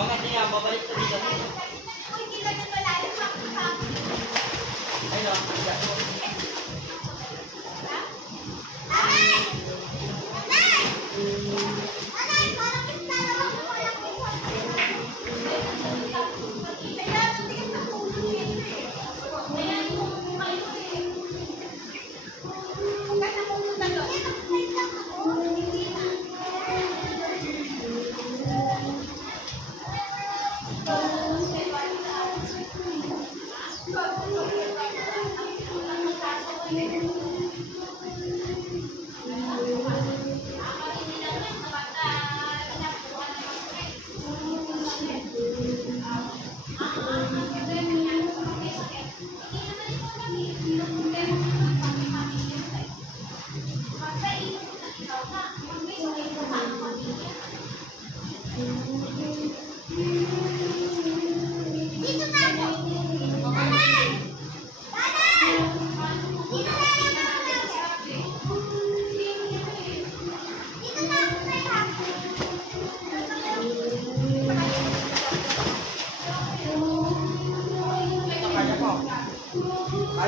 Bakit niya, babalik sa dito. Ayun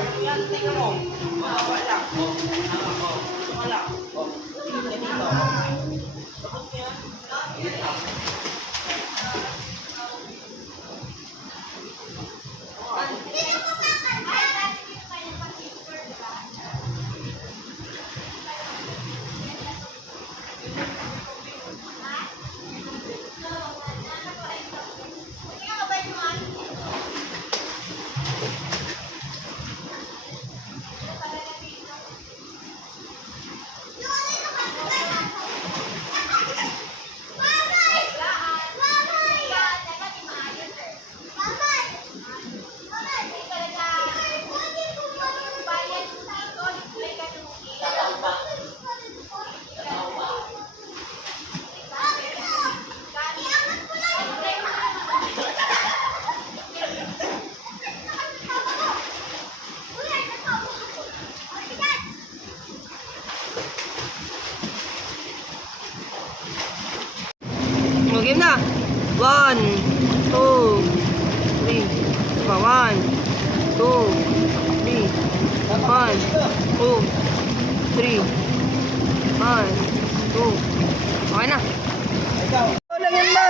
ayaw yan, tingnan mo. Mahawa lang. Ito ka lang. Tingnan ka dito. Tapos niya. Game na. 1, 2, 3. 1, 2, 3. 1, 2, 3. 1, 2. Okay na. Wala yan ba?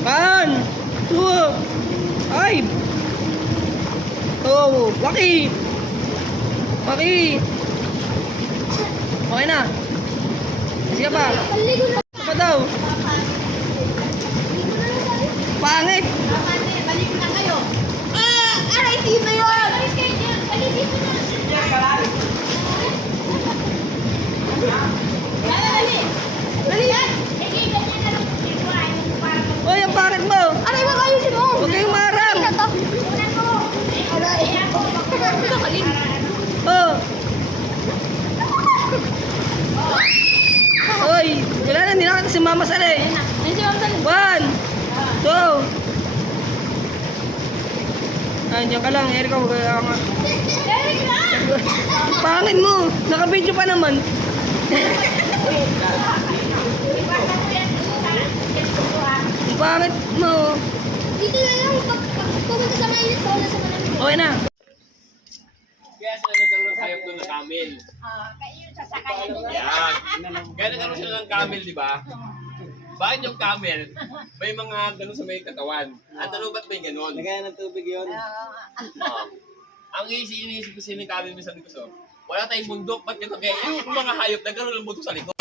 One, two, ay! Oh, Waki! Waki! Okay na. Sige pa. Ano pa daw? Pangit! Balik na kayo. Aray, sino yun? Dali. Dali yan. Hoy, ang pangit mo! Aray, wag ayusin mo. Huwag kayong marang! Aray. Kakalin. Oh! Hoy! Wala na, hindi na kasi mama sana eh. Ayun si Ma'am Sal. One! Two! Ay, diyan ka lang, Erika. Huwag kaya nga. Eric na! Pangit mo! Naka-video pa naman. Ang pangit mo. Dito na lang. Pag pumunta sa mainit, bawal na sa malamig. Okay na. Kaya sila nagkaroon ng hayop doon ng camel. Kayo sasakayan nila. Yan. Kaya nagkaroon sila ng camel, di ba? Bakit yung camel, may mga ganun sa may katawan. At ano ba't may ganun? Nagaya ng tubig yun. Oo. Ang iniisip ko sila ng camel minsan dito, so, wala tayong bundok, ba't ganun? Kaya yung mga hayop, nagkaroon ng bundok sa likod.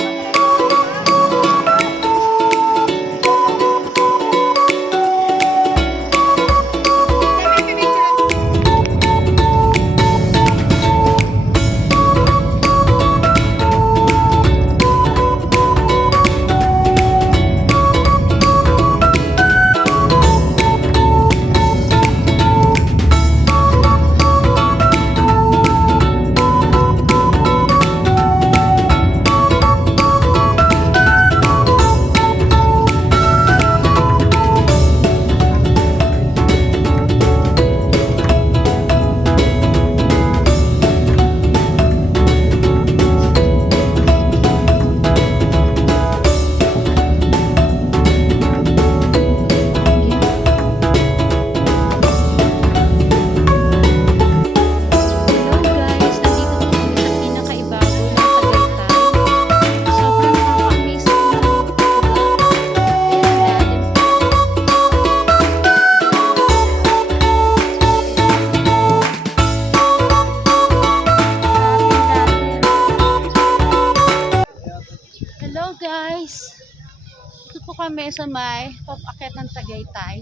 kami sa may pag-akyat ng Tagaytay.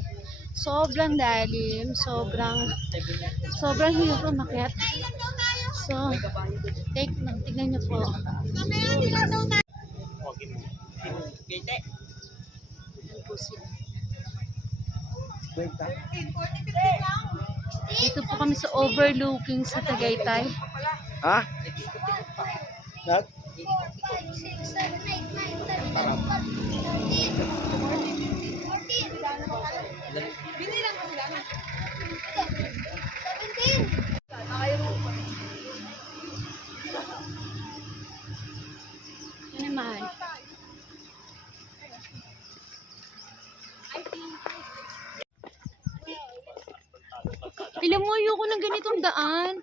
Sobrang lalim, sobrang hirap umakyat. So, tignan niyo po. Gate. Yan po sila. Dito po kami sa overlooking sa Tagaytay. Ha? 5, 6, 7, 8, 9, 10, 11, 12, 13, 14. Binilang ko sila. 17. Yan naman. Alam mo, ayoko ng ganitong daan.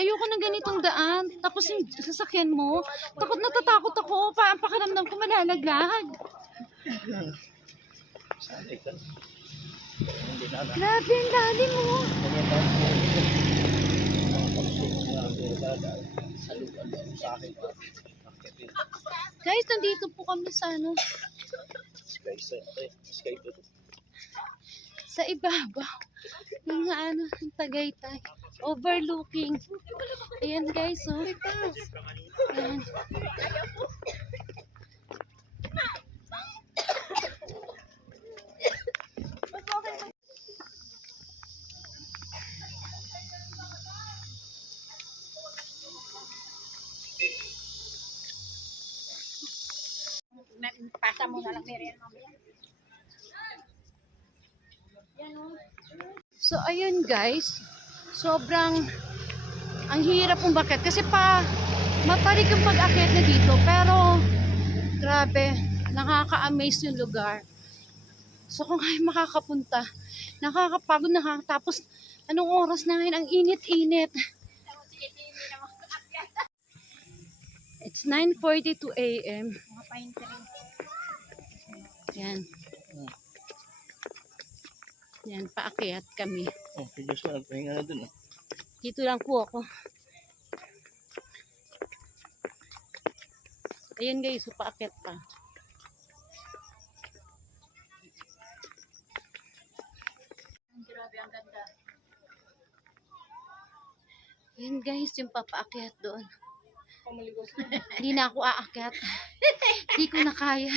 Ayoko ng ganitong daan. Tapos yung sasakyan mo, natatakot ako. Ang pakiramdam ko malalaglag. Grabe, ang lalim mo. Guys, nandito po kami sa sa ibabaw ng ng Tagaytay, overlooking. Ayan guys, oh. Ayan. Pasa mo na lang Miriam mamaya. So ayun guys, sobrang ang hirap umakyat kasi matarik ang pag-akyat na dito, pero grabe, nakaka-amaze yung lugar. So kung kayo makakapunta, nakakapagod, tapos anong oras na ngayon, ang init-init. It's 9:42 AM. Mga pine tree. Yan. Yan, paakyat kami. Oh, Diyos na, pahinga na dun. Dito lang po ako. Ayan guys, paakyat pa. Grabe, ang ganda. Ayan guys, yung papaakyat doon. Pamaligos na. Hindi na ako aakyat. Hindi ko na kaya.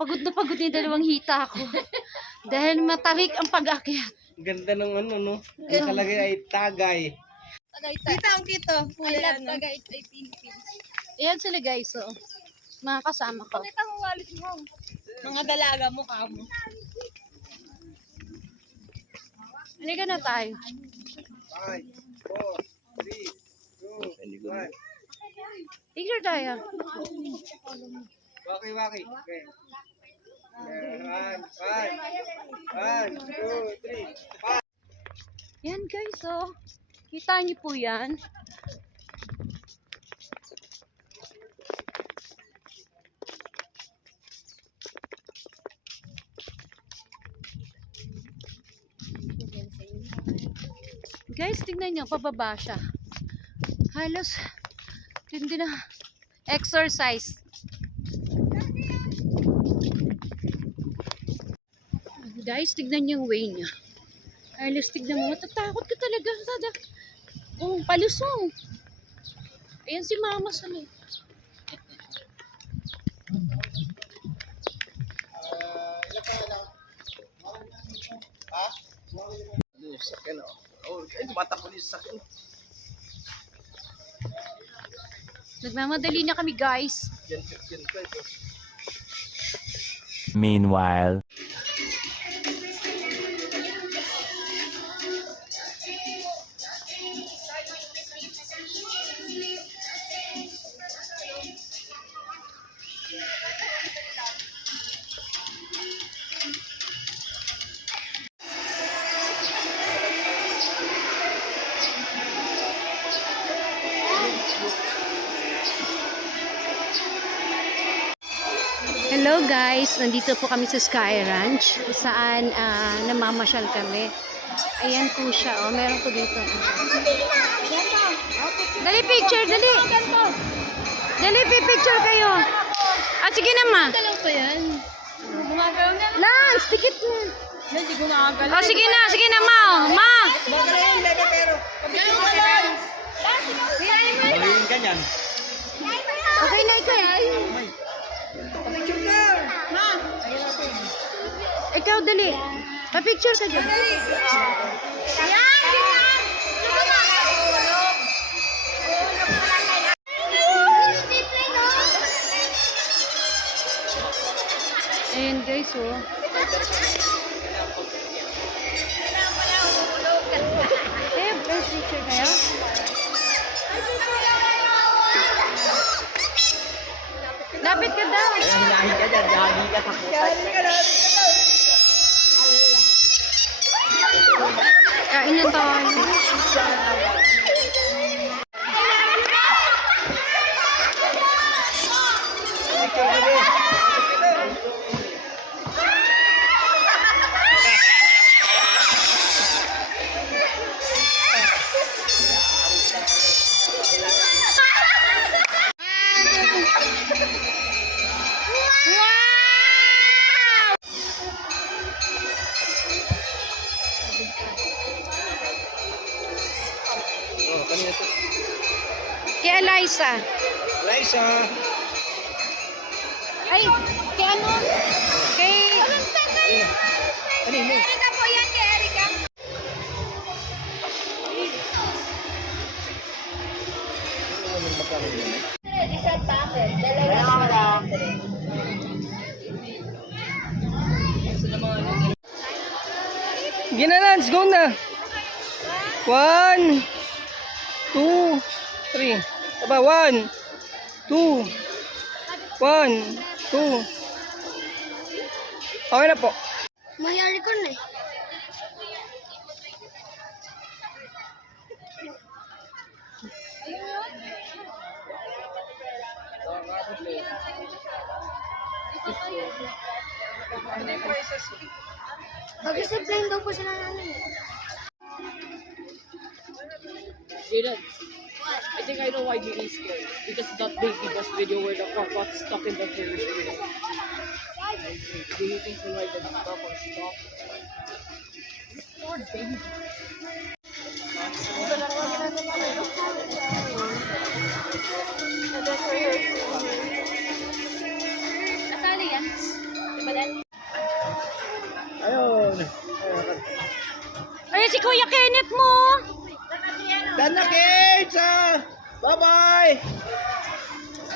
Pagod na pagod yung dalawang hita ko. Dahil matarik ang pag-akyat. Ganda ng ano, no? Ang kalagay ay tagay. Kita ang kita. Kuya, ano. Tagaytay, Philippines. Ayan sila guys, so. Mga kasama ko. Pakita mo wallet mo. Mga dalaga mo kamo. Halika na tayo. 5, 4, 3, 2, 1. Picture tayo. Waki. Okay. 1, 2, 3. Yan guys, so. Kita niyo po yan. Guys, tingnan niyo, pababa siya. Halos, hindi na exercise. Guys, tignan niyo yung way niya. Halos, tignan mo, matatakot ka talaga. Oh, palusong. Ayan si mama sa may. Sakyan, oh. Ay, tumatakbo niyo sa sakyan. Nagmamadali na kami, guys. Yan. Meanwhile. Hello guys, nandito po kami sa Sky Ranch saan namamasyal kami. Ayan po siya, oh, meron po dito. Dali picture, dali. Dali picture kayo. Ah, sige na ma. Dalaw pa yan. Mga Gumagalaw na. Lance, dikit mo. Hindi gumagalaw. Oh, sige na, ma. Ma. Gumagalaw yung bebe pero. Ganun ka lang. Magaling ka niyan. Okay na ikaw. Picture ka. Ma. Ikaw, dali. Pa-picture ka dyan. Yan, ganyan. Ayan guys, oh. Eh, first picture kayo? Lapit ka daw. Hinahin ka dyan. Hinahin ka sa putan. Kain na tayo. Oh, kanina to. Kay Eliza. Liza. Ay, kay ano? Kay... Kanina. Erika po yan, kay Erika. Isang packet. Dalawa. Gina, Lance, go na. 1, 2, 3. Aba, 1, 2, 1, 2. Okay na po. Mayari ko na eh. Mag-explain daw po sila namin. Jaden, I think I know why Gina is scared. Because that baby bus video where the car got stuck in the Ferris wheel. Do you think the ride the car was stuck? Poor baby. Kasali yan? Diba dan? Ayun. Ay, si Kuya Kenneth mo. Done na, kids! Bye-bye!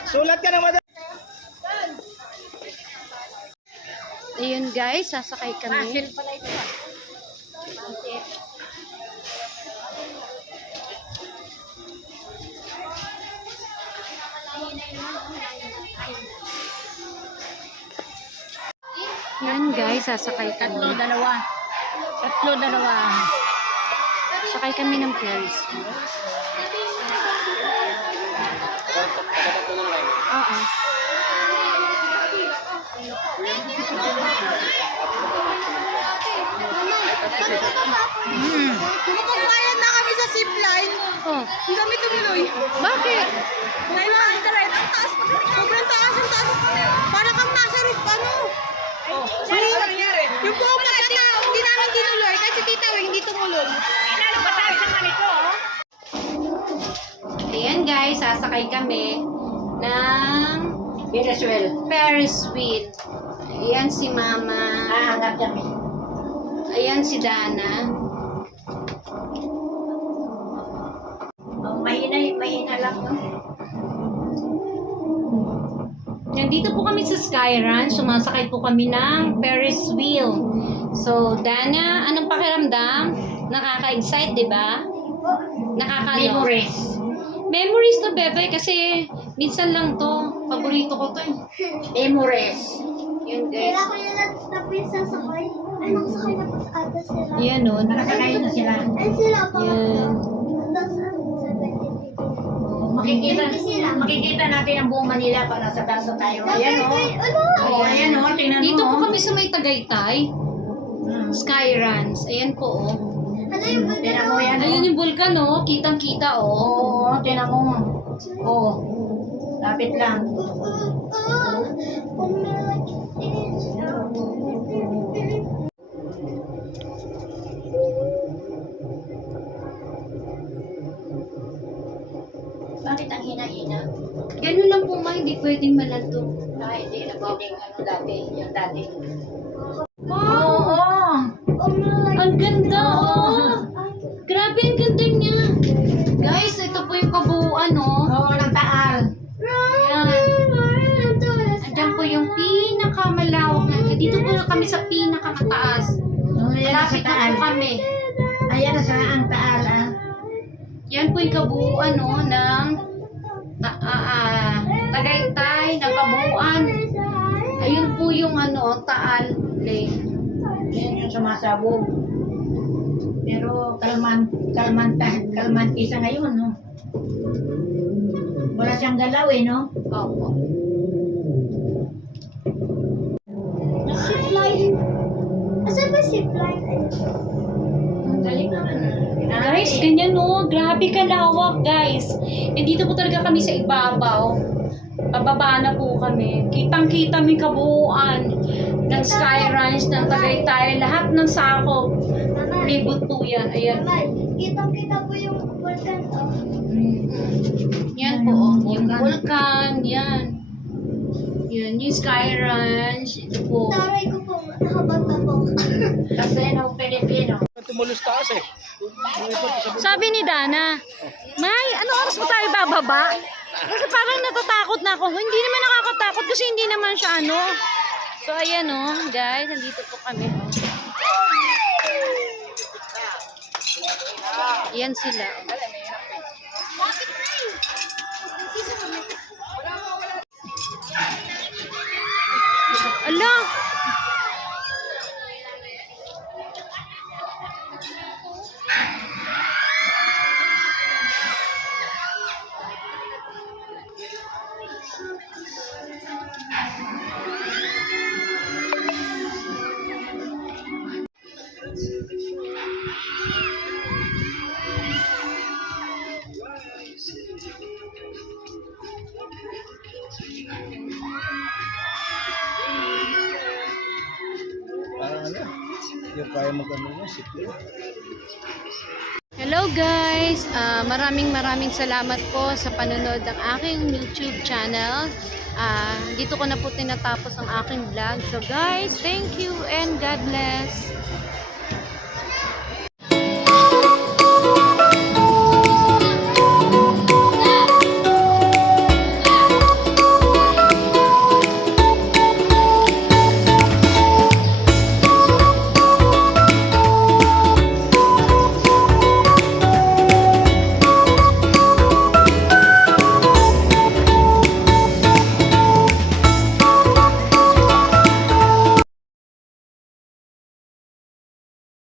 Sulat ka na, madam. Ayun guys, sasakay kami. Yan guys, sasakay kami. Dalawa. Sakay kami ng Ferris. Oo. Kumapagbayad na kami sa zipline. Oh, Hindi kami tumuloy. bakit? 900. Ang taas pa. Sobrang taas. Ang taas. Para kang nasa roof. Ano? Oh. Ano nangyari? Yung buong pagkatao, hindi namin tinuloy. Kasi tita Weng, hindi tumulong. Ayan guys, sasakay kami ng Ferris wheel. Ayan si Mama. Hangap kami. Ayan si Dana. Mahina lang. Nandito po kami sa Sky Ranch. Sumasakay po kami ng Ferris wheel. So, Dana, anong pakiramdam? Nakaka-excite, di ba? Memories. Memories to, bebe, kasi minsan lang to. Paborito ko to eh. Memories. Yun, guys. Kailangan ko yung lang na pinsasakay. Ay, nakasakay na po sa ata sila. Yan, o. Nakasakay na sila. Ay, sila pa. Yan. Tapos, Makikita natin ang buong Manila para sa taso tayo. Ayan o. Oh, ayan o, tingnan mo. Dito po kami sa may Tagaytay. Sky Ranch. Ayan po, oh. Ano yung bulkan Tingnan mo yan. Ayun yung vulkan, oh. Kitang-kita, oh. Oo, tingnan mo. Oo. Lapit lang. Kung meron Bakit ang hina-hina? Ganun lang po ma, hindi pwedeng malanto. Hindi na pwedeng dati, yung dati. Oo! Ang ganda oh! Grabe, ang ganda niya! Guys, ito po yung kabuuan oh. Oo, ng taal. Ayan. Andiyan po yung pinakamalawak na. Dito po kami sa pinakamataas. Malapit na po kami. Ayan na sa ang taal ah. Yan po yung kabuuan no, ng Tagaytay, ng kabuuan. Ayun po yung Taal Lake. Yan yung sumasabog. Pero kalmante sa ngayon, no? Wala siyang galaw eh, no? Opo. Zipline. Asan ba zipline? Galing naman. Guys, ganyan no. Grabe kalawak, guys. Dito po talaga kami sa ibabaw. Pababa na po kami. Kitang-kita may kabuuan ng Sky Ranch, ng Tagaytay. Lahat ng sakop. Mama, Libot po yan. Ayan. mama, kitang-kita po yung vulkan oh. Yan po. Oh. Yung vulkan. Yan. Yan. Yung Sky Ranch. Ito po. Taray ko po, nakabagta po. Kasi no, Pilipino. Tumulos taas eh. Sabi ni Dana, May, ano oras mo tayo bababa? Kasi parang natatakot na ako. Hindi naman nakakatakot kasi hindi naman siya ano. So ayan oh, guys, nandito po kami. Ayan sila. Ala! Parang yung kaya mag-ano mo, sikli. Hello guys! Maraming salamat po sa panonood ng aking YouTube channel. Dito ko na po tinatapos ang aking vlog. So guys, thank you and God bless!